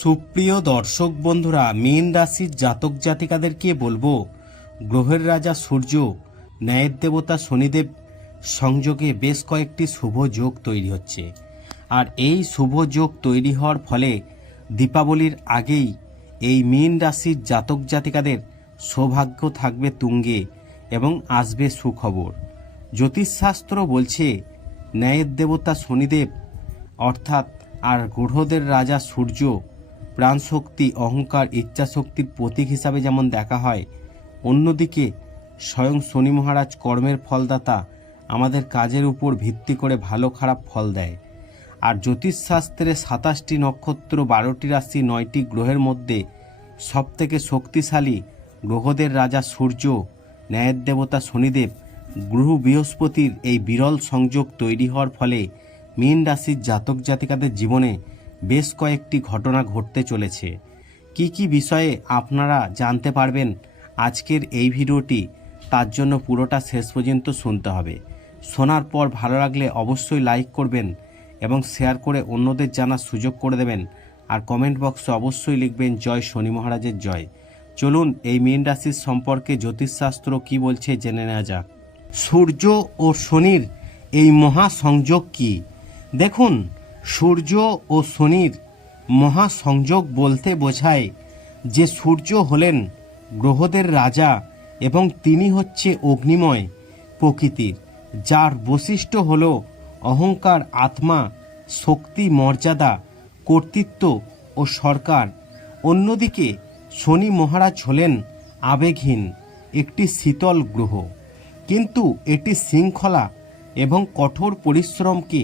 সুপ্রিয় দর্শক বন্ধুরা, মীন রাশির জাতক জাতিকাদেরকে বলব, গ্রহের রাজা সূর্য, ন্যায়ের দেবতা শনিদেব সংযোগে বেশ কয়েকটি শুভ যোগ তৈরি হচ্ছে। আর এই শুভ যোগ তৈরি হওয়ার ফলে দীপাবলির আগেই এই মীন রাশির জাতক জাতিকাদের সৌভাগ্য থাকবে তুঙ্গে এবং আসবে সুখবর। জ্যোতিষশাস্ত্র বলছে, ন্যায়ের দেবতা শনিদেব, অর্থাৎ আর গ্রহদের রাজা সূর্য প্রাণশক্তি, অহংকার, ইচ্ছাশক্তির প্রতীক হিসাবে যেমন দেখা হয়, অন্যদিকে স্বয়ং শনি মহারাজ কর্মের ফলদাতা আমাদের কাজের উপর ভিত্তি করে ভালো খারাপ ফল দেয়। আর জ্যোতিষশাস্ত্রে সাতাশটি নক্ষত্র, বারোটি রাশি, নয়টি গ্রহের মধ্যে সবথেকে শক্তিশালী গ্রহদের রাজা সূর্য, ন্যায়ের দেবতা শনিদেব, গ্রহ বৃহস্পতির এই বিরল সংযোগ তৈরি হওয়ার ফলে মীন রাশির জাতক জাতিকাদের জীবনে বেশ কয়েকটি ঘটনা ঘটতে চলেছে। কি কি বিষয়ে আপনারা জানতে পারবেন আজকের এই ভিডিওটি, তার জন্য পুরোটা শেষ পর্যন্ত শুনতে হবে। শোনার পর ভালো লাগলে অবশ্যই লাইক করবেন এবং শেয়ার করে অন্যদের জানার সুযোগ করে দেবেন। আর কমেন্ট বক্সে অবশ্যই লিখবেন, জয় শনি মহারাজের জয়। চলুন এই মীন রাশির সম্পর্কে জ্যোতিষশাস্ত্র কি বলছে জেনে নেওয়া যাক। সূর্য ও শনির এই মহা সংযোগ কি? দেখুন সূর্য ও শনির মহা সংযোগ বলতে বোঝায় যে সূর্য হলেন গ্রহদের রাজা এবং তিনি হচ্ছে অগ্নিময় প্রকৃতির, যার বৈশিষ্ট্য হল অহংকার আত্মা, শক্তি, মর্যাদা, কর্তৃত্ব ও সরকার। অন্যদিকে শনি মহারাজ হলেন আবেগহীন, একটি শীতল গ্রহ। কিন্তু এটি শৃঙ্খলা এবং কঠোর পরিশ্রমকে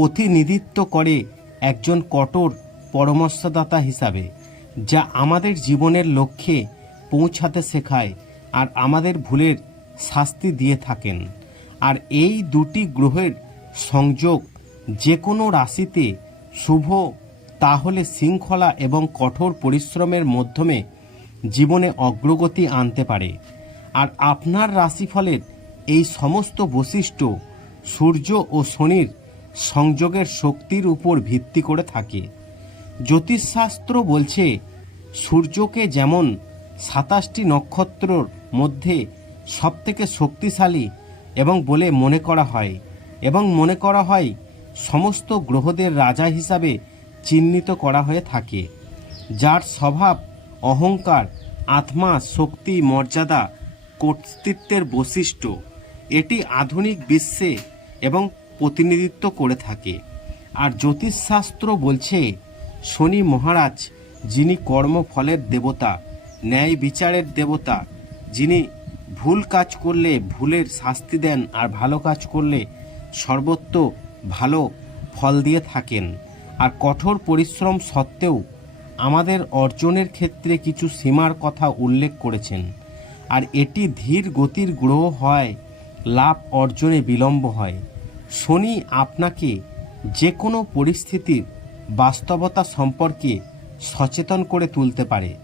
প্রতিনিধিত্ব করে একজন কঠোর পরামর্শদাতা হিসাবে, যা আমাদের জীবনের লক্ষ্যে পৌঁছাতে শেখায় আর আমাদের ভুলের শাস্তি দিয়ে থাকেন। আর এই দুটি গ্রহের সংযোগ যে কোনো রাশিতে শুভ, তাহলে শৃঙ্খলা এবং কঠোর পরিশ্রমের মাধ্যমে জীবনে অগ্রগতি আনতে পারে। আর আপনার রাশিফলের এই সমস্ত বৈশিষ্ট্য সূর্য ও শনির সংযোগের শক্তির উপর ভিত্তি করে থাকে। জ্যোতিষশাস্ত্র বলছে, সূর্যকে যেমন সাতাশটি নক্ষত্রর মধ্যে সবথেকে শক্তিশালী এবং বলে মনে করা হয়, এবং মনে করা হয় সমস্ত গ্রহদের রাজা হিসাবে চিহ্নিত করা হয়ে থাকে, যার স্বভাব অহংকার, আত্মা, শক্তি, মর্যাদা, কর্তৃত্বের বৈশিষ্ট্য। এটি আধুনিক বিশ্বে এবং প্রতিনিধিত্ব করে থাকে। আর জ্যোতিষশাস্ত্র বলছে, শনি মহারাজ, যিনি কর্মফলের দেবতা, ন্যায় বিচারের দেবতা, যিনি ভুল কাজ করলে ভুলের শাস্তি দেন আর ভালো কাজ করলে সর্বত্র ভালো ফল দিয়ে থাকেন। আর কঠোর পরিশ্রম সত্ত্বেও আমাদের অর্জনের ক্ষেত্রে কিছু সীমার কথা উল্লেখ করেছেন। আর এটি ধীর গতির গ্রহ হয়, লাভ অর্জনে বিলম্ব হয়। শনি আপনাকে যে কোনো পরিস্থিতির বাস্তবতা সম্পর্কে সচেতন করে তুলতে পারে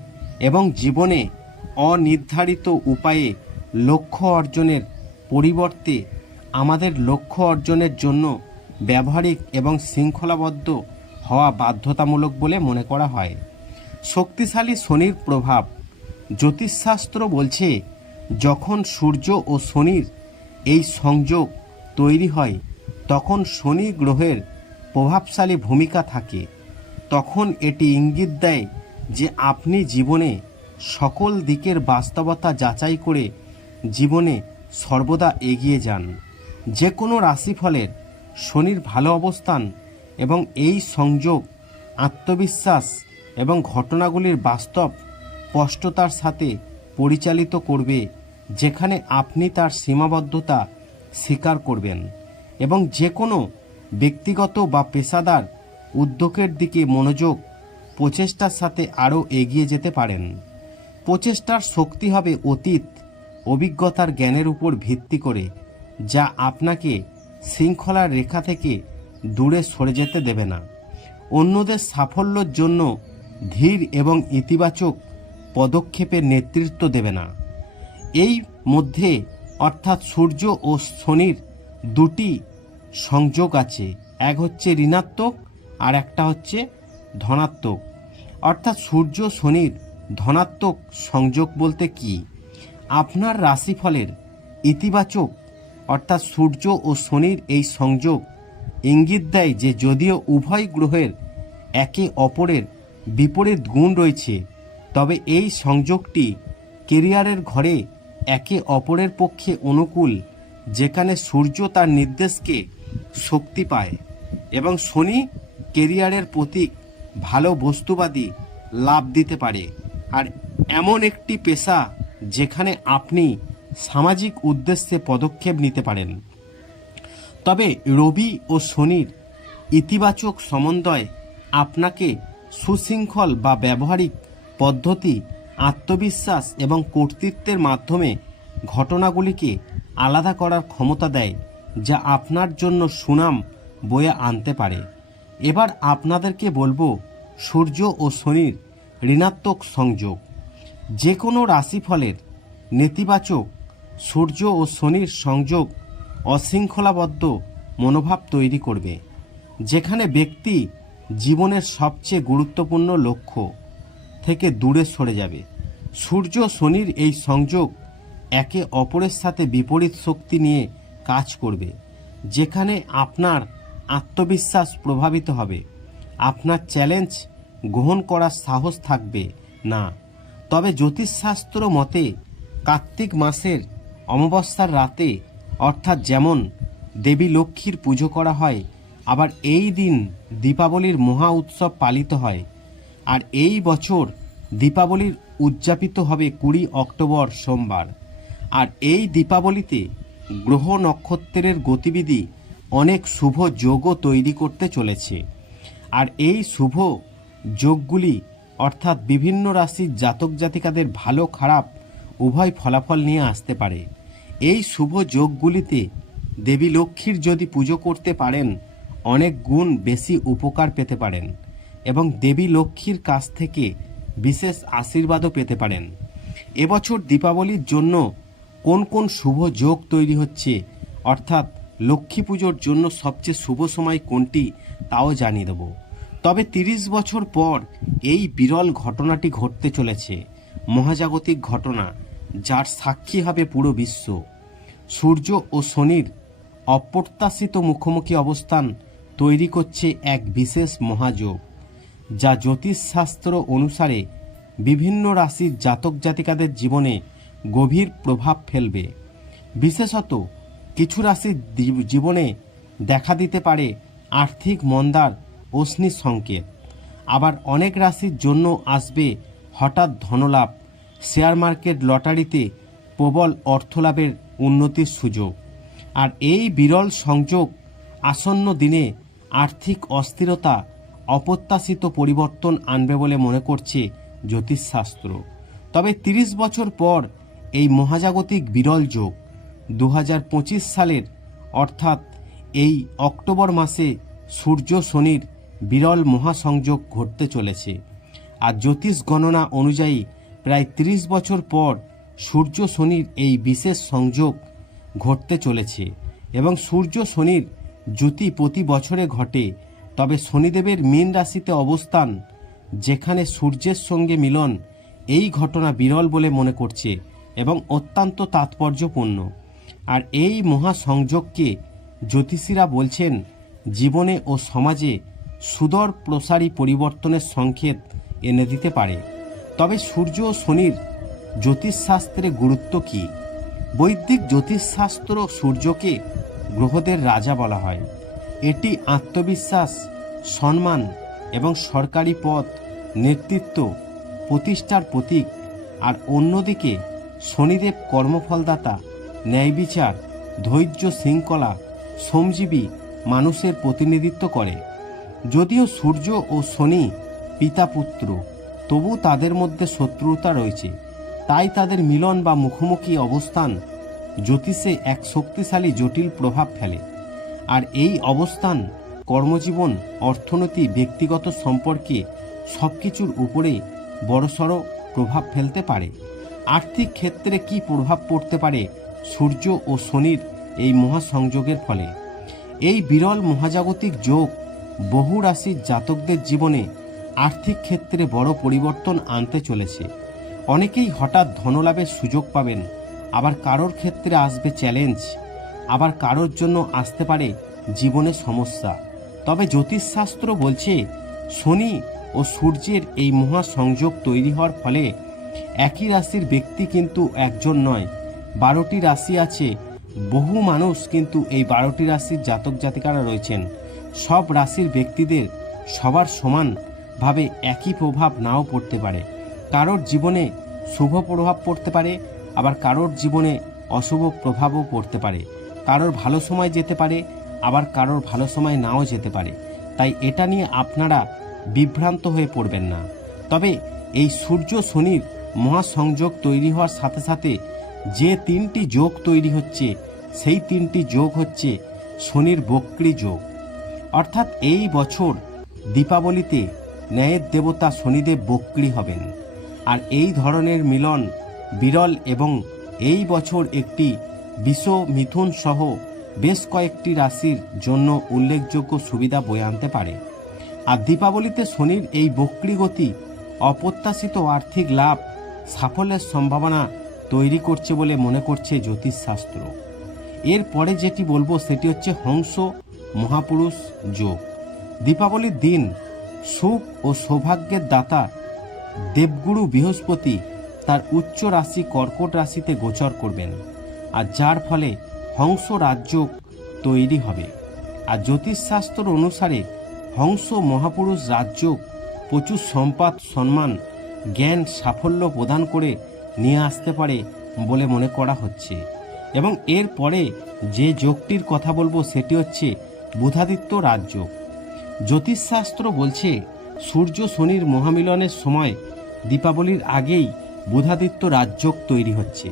এবং জীবনে অনির্ধারিত উপায়ে লক্ষ্য অর্জনের পরিবর্তে আমাদের লক্ষ্য অর্জনের জন্য ব্যবহারিক এবং শৃঙ্খলাবদ্ধ হওয়া বাধ্যতামূলক বলে মনে করা হয়। শক্তিশালী শনির প্রভাব জ্যোতিষশাস্ত্র বলছে, যখন সূর্য ও শনির এই সংযোগ তৈরি হয় তখন শনি গ্রহের প্রভাবশালী ভূমিকা থাকে। তখন এটি ইঙ্গিত দেয় যে আপনি জীবনে সকল দিকের বাস্তবতা যাচাই করে জীবনে সর্বদা এগিয়ে যান। যে কোনো রাশিফলের শনির ভালো অবস্থান এবং এই সংযোগ, আত্মবিশ্বাস এবং ঘটনাগুলির বাস্তব স্পষ্টতার সাথে পরিচালিত করবে, যেখানে আপনি তার সীমাবদ্ধতা স্বীকার করবেন। এবং যে কোনো ব্যক্তিগত বা পেশাদার উদ্যোগের দিকে মনোযোগ প্রচেষ্টার সাথে আরও এগিয়ে যেতে পারেন। প্রচেষ্টার শক্তি হবে অতীত, অভিজ্ঞতার জ্ঞানের উপর ভিত্তি করে, যা আপনাকে শৃঙ্খলার রেখা থেকে দূরে সরে যেতে দেবে না। অন্যদের সাফল্যের জন্য ধীর এবং ইতিবাচক পদক্ষেপের নেতৃত্ব দেবে না। এই মধ্যে অর্থাৎ সূর্য ও শনির দুটি সংযোগ আছে। এক হচ্ছে ঋণাত্মক আর একটা হচ্ছে ধনাত্মক। অর্থাৎ সূর্য শনির ধনাত্মক সংযোগ বলতে কি? আপনার রাশিফলের ইতিবাচক অর্থাৎ সূর্য ও শনির এই সংযোগ ইঙ্গিত দেয় যে যদিও উভয় গ্রহের একে অপরের বিপরীত গুণ রয়েছে, তবে এই সংযোগটি কেরিয়ারের ঘরে একে অপরের পক্ষে অনুকূল যেখানে সূর্য তার নির্দেশকে শক্তি পায় এবং শনি কেরিয়ারের প্রতীক, ভালো বস্তুবাদী লাভ দিতে পারে। আর এমন একটি পেশা যেখানে আপনি সামাজিক উদ্দেশ্যে পদক্ষেপ নিতে পারেন। তবে রবি ও শনির ইতিবাচক সমন্বয় আপনাকে সুশৃঙ্খল বা ব্যবহারিক পদ্ধতি, আত্মবিশ্বাস এবং কর্তৃত্বের মাধ্যমে ঘটনাগুলিকে আলাদা করার ক্ষমতা দেয়, যা আপনার জন্য সুনাম বয়ে আনতে পারে। এবার আপনাদেরকে বলব, সূর্য ও শনির ঋণাত্মক সংযোগ। যে কোনো রাশিফলের নেতিবাচক সূর্য ও শনির সংযোগ অশৃঙ্খলাবদ্ধ মনোভাব তৈরি করবে, যেখানে ব্যক্তি জীবনের সবচেয়ে গুরুত্বপূর্ণ লক্ষ্য থেকে দূরে সরে যাবে। সূর্য শনির এই সংযোগ একে অপরের সাথে বিপরীত শক্তি নিয়ে কাজ করবে, যেখানে আপনার আত্মবিশ্বাস প্রভাবিত হবে। আপনার চ্যালেঞ্জ গ্রহণ করার সাহস থাকবে না। তবে জ্যোতিষশাস্ত্র মতে, কার্তিক মাসের অমাবস্যার রাতে, অর্থাৎ যেমন দেবী লক্ষ্মীর পুজো করা হয়, আবার এই দিন দীপাবলির মহা উৎসব পালিত হয়। আর এই বছর দীপাবলির উদযাপিত হবে কুড়ি অক্টোবর সোমবার। আর এই দীপাবলিতে গ্রহ নক্ষত্রের গতিবিধি অনেক শুভ যোগও তৈরি করতে চলেছে। আর এই শুভ যোগগুলি অর্থাৎ বিভিন্ন রাশির জাতক জাতিকাদের ভালো খারাপ উভয় ফলাফল নিয়ে আসতে পারে। এই শুভ যোগগুলিতে দেবী লক্ষ্মীর যদি পুজো করতে পারেন, অনেক গুণ বেশি উপকার পেতে পারেন এবং দেবী লক্ষ্মীর কাছ থেকে বিশেষ আশীর্বাদও পেতে পারেন। এবছর দীপাবলির জন্য কোন কোন শুভ যোগ তৈরি হচ্ছে? অর্থাৎ লক্ষ্মী পুজোর জন্য সবচেয়ে শুভ সময় কোনটি তাও জানিয়ে দেব। তবে তিরিশ বছর পর এই বিরল ঘটনাটি ঘটতে চলেছে। মহাজাগতিক ঘটনা, যার সাক্ষী হবে পুরো বিশ্ব। সূর্য ও শনির অপ্রত্যাশিত মুখোমুখি অবস্থান তৈরি করছে এক বিশেষ মহাযোগ, যা জ্যোতিষশাস্ত্র অনুসারে বিভিন্ন রাশির জাতক জাতিকাদের জীবনে গভীর প্রভাব ফেলবে। বিশেষত কিছু রাশির জীবনে দেখা দিতে পারে আর্থিক মন্দার অশ্নি সংকেত। আবার অনেক রাশির জন্য আসবে হঠাৎ ধনলাভ, শেয়ার মার্কেট লটারিতে প্রবল অর্থলাভের উন্নতির সুযোগ। আর এই বিরল সংযোগ আসন্ন দিনে আর্থিক অস্থিরতা, অপ্রত্যাশিত পরিবর্তন আনবে বলে মনে করছে জ্যোতিষশাস্ত্র। তবে তিরিশ বছর পর এই মহাজাগতিক বিরল যোগ দু হাজার পঁচিশ সালের, অর্থাৎ এই অক্টোবর মাসে সূর্য শনির বিরল মহাসংযোগ ঘটতে চলেছে। আর জ্যোতিষ গণনা অনুযায়ী প্রায় ৩০ বছর পর সূর্য শনির এই বিশেষ সংযোগ ঘটতে চলেছে এবং সূর্য শনির জ্যোতি প্রতি বছরে ঘটে। তবে শনিদেবের মীন রাশিতে অবস্থান, যেখানে সূর্যের সঙ্গে মিলন, এই ঘটনা বিরল বলে মনে করছে এবং অত্যন্ত তাৎপর্যপূর্ণ। আর এই মহাসংযোগকে জ্যোতিষীরা বলছেন, জীবনে ও সমাজে সুদর প্রসারী পরিবর্তনের সংকেত এনে দিতে পারে। তবে সূর্য ও শনির জ্যোতিষশাস্ত্রে গুরুত্ব কী? বৈদিক জ্যোতিষশাস্ত্র সূর্যকে গ্রহদের রাজা বলা হয়। এটি আত্মবিশ্বাস, সম্মান এবং সরকারি পদ নেতৃত্ব, প্রতিষ্ঠার প্রতীক আর অন্যদিকে শনিদেব কর্মফলদাতা ন্যায় বিচার ধৈর্য শৃঙ্খলা, শ্রমজীবী মানুষের প্রতিনিধিত্ব করে। যদিও সূর্য ও শনি পিতা পুত্র, তবু তাদের মধ্যে শত্রুতা রয়েছে। তাই তাদের মিলন বা মুখোমুখি অবস্থান জ্যোতিষে এক শক্তিশালী জটিল প্রভাব ফেলে। আর এই অবস্থান কর্মজীবন, অর্থনীতি, ব্যক্তিগত সম্পর্কে সব কিছুর উপরে বড়সড় প্রভাব ফেলতে পারে। আর্থিক ক্ষেত্রে কি প্রভাব পড়তে পারে সূর্য ও শনির এই মহাসংযোগের ফলে? এই বিরল মহাজাগতিক যোগ বহু রাশির জাতকদের জীবনে আর্থিক ক্ষেত্রে বড় পরিবর্তন আনতে চলেছে। অনেকেই হঠাৎ ধনলাভের সুযোগ পাবেন, আবার কারোর ক্ষেত্রে আসবে চ্যালেঞ্জ, আবার কারোর জন্য আসতে পারে জীবনে সমস্যা। তবে জ্যোতিষশাস্ত্র বলছে, শনি ও সূর্যের এই মহাসংযোগ তৈরি হওয়ার ফলে একই রাশির ব্যক্তি কিন্তু একজন নয়। বারোটি রাশি আছে। বহু মানুষ কিন্তু এই বারোটি রাশির জাতক জাতিকারা রয়েছেন। সব রাশির ব্যক্তিদের সবার সমানভাবে একই প্রভাব নাও পড়তে পারে। কারোর জীবনে শুভ প্রভাব পড়তে পারে, আবার কারোর জীবনে অশুভ প্রভাবও পড়তে পারে। কারোর ভালো সময় যেতে পারে, আবার কারোর ভালো সময় নাও যেতে পারে। তাই এটা নিয়ে আপনারা বিভ্রান্ত হয়ে পড়বেন না। তবে এই সূর্য শনির মহাসংযোগ তৈরি হওয়ার সাথে সাথে যে তিনটি যোগ তৈরি হচ্ছে, সেই তিনটি যোগ হচ্ছে শনির বক্রী যোগ। অর্থাৎ এই বছর দীপাবলিতে ন্যায়ের দেবতা শনিদেব বক্রী হবেন। আর এই ধরনের মিলন বিরল এবং এই বছর একটি বিষ মিথুন সহ বেশ কয়েকটি রাশির জন্য উল্লেখযোগ্য সুবিধা বয়ে আনতে পারে। আর দীপাবলিতে শনির এই বক্রী গতি অপ্রত্যাশিত আর্থিক লাভ সাফল্যের সম্ভাবনা তৈরি করছে বলে মনে করছে জ্যোতিষশাস্ত্র। এরপরে যেটি বলব সেটি হচ্ছে হংস মহাপুরুষ যোগ। দীপাবলির দিন সুখ ও সৌভাগ্যের দাতা দেবগুরু বৃহস্পতি তার উচ্চ রাশি কর্কট রাশিতে গোচর করবেন আর যার ফলে হংস রাজ্য তৈরি হবে। আর জ্যোতিষশাস্ত্র অনুসারে হংস মহাপুরুষ রাজ্য প্রচুর সম্পদ, সম্মান জ্ঞান সাফল্য প্রদান করে নিয়ে আসতে পারে বলে মনে করা হচ্ছে। এবং এর পরে যে যোগটির কথা বলব সেটি হচ্ছে বুধাদিত্য রাজ্য জ্যোতিষশাস্ত্র বলছে, সূর্য শনির মহামিলনের সময় দীপাবলির আগেই বুধাদিত্য রাজযোগ তৈরি হচ্ছে।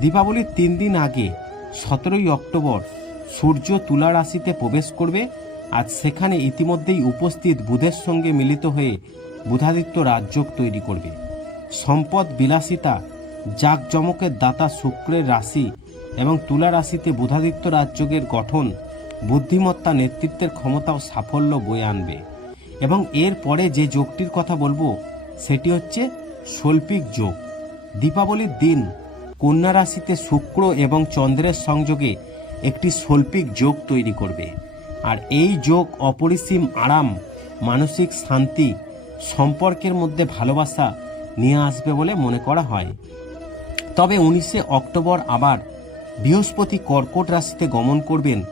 দীপাবলির তিন দিন আগে, সতেরোই অক্টোবর, সূর্য তুলা রাশিতে প্রবেশ করবে। আজ সেখানে ইতিমধ্যেই উপস্থিত বুধের সঙ্গে মিলিত হয়ে বুধাদিত্য রাজযোগ তৈরি করবে। সম্পদ বিলাসিতা, জাকজমকের দাতা শুক্রের রাশি এবং তুলা রাশিতে বুধাদিত্য রাজযোগের গঠন, বুদ্ধিমত্তা নেতৃত্বের ক্ষমতা ও সাফল্য বয়ে আনবে। এবং এর পরে যে যোগটির কথা বলব, সেটি হচ্ছে শৈল্পিক যোগ। দীপাবলির দিন কন্যা রাশিতে শুক্র এবং চন্দ্রের সংযোগে একটি শৈল্পিক যোগ তৈরি করবে। আর এই যোগ অপরিসীম আরাম, মানসিক শান্তি সম্পর্কের মধ্যে ভালোবাসা নিয়ে আসবে বলে মনে করা হয়। তবে উনিশে অক্টোবর আবার বৃহস্পতি কর্কট রাশিতে গমন করবেন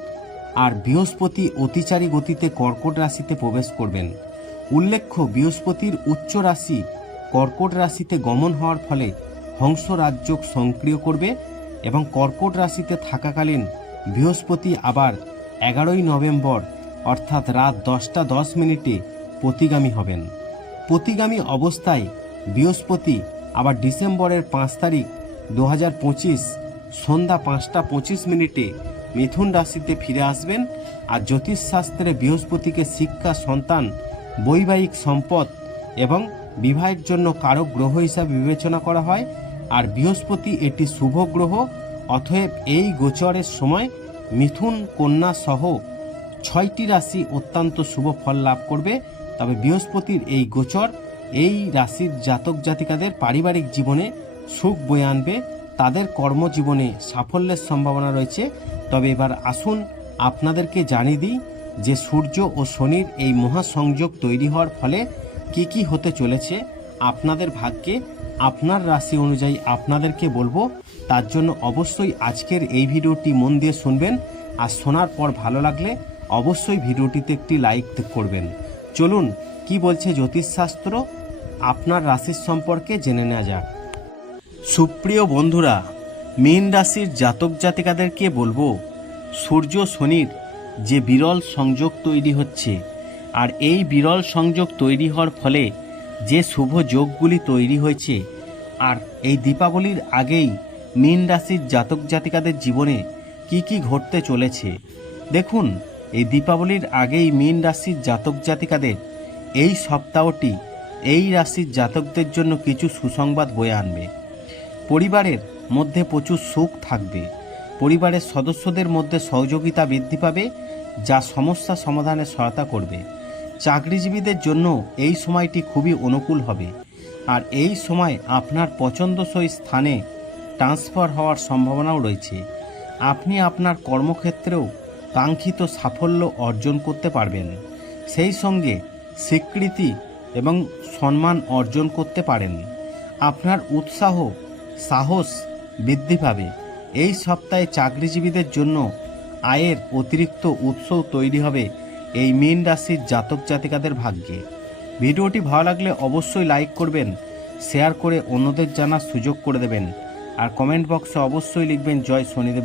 আর বৃহস্পতি অতিচারী গতিতে কর্কট রাশিতে প্রবেশ করবেন। উল্লেখ্য, বৃহস্পতির উচ্চ রাশি কর্কট রাশিতে গমন হওয়ার ফলে হংস রাজ্যক সক্রিয় করবে এবং কর্কট রাশিতে থাকাকালীন বৃহস্পতি আবার এগারোই নভেম্বর, অর্থাৎ রাত দশটা দশ মিনিটে প্রতিগামী হবেন। প্রতিগামী অবস্থায় বৃহস্পতি আবার ডিসেম্বরের পাঁচ তারিখ দু হাজার পঁচিশ সন্ধ্যা পাঁচটা পঁচিশ মিনিটে মিথুন রাশিতে ফিরে আসবেন আর জ্যোতিষশাস্ত্রে বৃহস্পতিকে শিক্ষা, সন্তান, বৈবাহিক সম্পদ এবং বিবাহের জন্য কারক গ্রহ হিসাবে বিবেচনা করা হয়। আর বৃহস্পতি এটি শুভ গ্রহ, অতএব এই গোচরের সময় মিথুন কন্যা সহ ছয়টি রাশি অত্যন্ত শুভ ফল লাভ করবে। তবে বৃহস্পতির এই গোচর, এই রাশির জাতক জাতিকাদের পারিবারিক জীবনে সুখ বয়ে আনবে, তাদের কর্মজীবনে সাফল্যের সম্ভাবনা রয়েছে। তবে এবার আসুন আপনাদেরকে জানিয়ে দিই যে সূর্য ও শনির এই মহাসংযোগ তৈরি হওয়ার ফলে কি কি হতে চলেছে, আপনাদের ভাগ্যে, আপনার রাশি অনুযায়ী আপনাদেরকে বলব। তার জন্য অবশ্যই আজকের এই ভিডিওটি মন দিয়ে শুনবেন, আর শোনার পর ভালো লাগলে অবশ্যই ভিডিওটিতে একটি লাইক করবেন। চলুন, কি বলছে জ্যোতিষশাস্ত্র? আপনার রাশির সম্পর্কে জেনে নেওয়া যাক। সুপ্রিয় বন্ধুরা, মীন রাশির জাতক জাতিকাদেরকে বলব, সূর্য শনির যে বিরল সংযোগ তৈরি হচ্ছে, আর এই বিরল সংযোগ তৈরি হওয়ার ফলে যে শুভ যোগগুলি তৈরি হয়েছে, আর এই দীপাবলির আগেই মীন রাশির জাতক জাতিকাদের জীবনে কি কি ঘটতে চলেছে। দেখুন এই দীপাবলির আগেই মীন রাশির জাতক জাতিকাদের এই সপ্তাহটি এই রাশির জাতকদের জন্য কিছু সুসংবাদ বয়ে আনবে। পরিবারের মধ্যে প্রচুর সুখ থাকবে। পরিবারের সদস্যদের মধ্যে সহযোগিতা বৃদ্ধি পাবে, যা সমস্যা সমাধানে সহায়তা করবে। চাকরিজীবীদের জন্য এই সময়টি খুবই অনুকূল হবে। আর এই সময় আপনার পছন্দসই স্থানে ট্রান্সফার হওয়ার সম্ভাবনাও রয়েছে। আপনি আপনার কর্মক্ষেত্রেও কাঙ্ক্ষিত সাফল্য অর্জন করতে পারবেন। সেই সঙ্গে স্বীকৃতি এবং সম্মান অর্জন করতে পারেন। আপনার উৎসাহ, সাহস বৃদ্ধি পাবে। এই সপ্তাহে চাকরিজীবীদের জন্য আয়ের অতিরিক্ত উৎসও তৈরি হবে এই মীন রাশির জাতক জাতিকাদের ভাগ্যে। ভিডিওটি ভালো লাগলে অবশ্যই লাইক করবেন, শেয়ার করে অন্যদের জানার সুযোগ করে দেবেন। আর কমেন্ট বক্সে অবশ্যই লিখবেন, জয় শনিদেব।